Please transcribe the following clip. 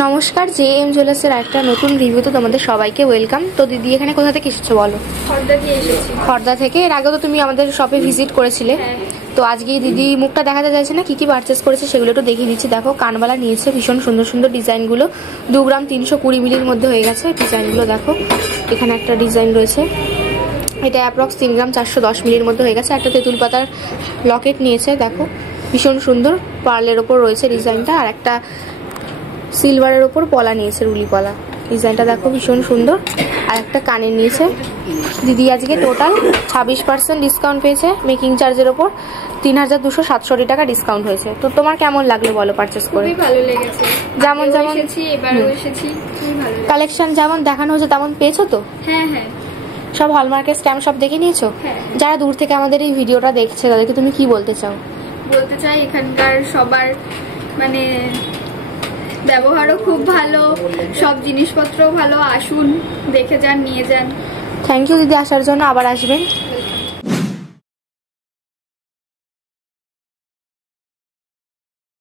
নমস্কার, J M জুয়েলার্সের একটা নতুন রিভিউতে তোমাদের সবাইকে ওয়েলকাম। তো দিদি এখানে কোথা থেকে এসেছো বলো? খর্দা দিয়ে এসেছি। খর্দা থেকে? এর আগে তো তুমি আমাদের শপে ভিজিট করেছিলে। তো আজকে দিদি মুখটা দেখাতে চাইছে না, কি কি পারচেস করেছে সেগুলো একটু দেখিয়ে দিচ্ছি। দেখো, কানবালা নিয়েছে, ভীষণ সুন্দর সুন্দর ডিজাইনগুলো। 2 গ্রাম 320 মিলির মধ্যে হয়ে গেছে ডিজাইনগুলো। দেখো এখানে একটা ডিজাইন রয়েছে, এটা অ্যাপ্রক্স 3 গ্রাম 410 মিলির মধ্যে হয়ে গেছে। একটা তেঁতুল পাতার লকেট নিয়েছে, দেখো ভীষণ সুন্দর, পার্লের ওপর রয়েছে ডিজাইনটা। আর একটা সিলভারের ওপর পলা নিয়েছে, রুলি পলা, ডিজাইনটা দেখো ভীষণ সুন্দর। আর একটা কানের নিয়েছে। দিদি আজকে টোটাল 26% ডিসকাউন্ট পেয়েছে, মেকিং চার্জের ওপর 3267 টাকা ডিসকাউন্ট হয়েছে। তো তোমার কেমন লাগলো বলো পারচেস করে? খুবই ভালো লেগেছে, যেমন যেমন এবারেও এসেছি, খুবই ভালো কালেকশন যেমন দেখানো হয়েছে তেমন পেয়েছো তো? হ্যাঁ হ্যাঁ, সব হলমার্কের স্ট্যাম্প সব দেখে নিয়েছো? যারা দূর থেকে আমাদের এই ভিডিওটা দেখছে তাদেরকে তুমি কি বলতে চাও? বলতে চাই এখানকার সবার মানে ব্যবহারও খুব ভালো, সব জিনিসপত্রও ভালো, আসুন দেখে যান, নিয়ে যান। থ্যাংক ইউ দিদি আসার জন্য, আবার আসবেন।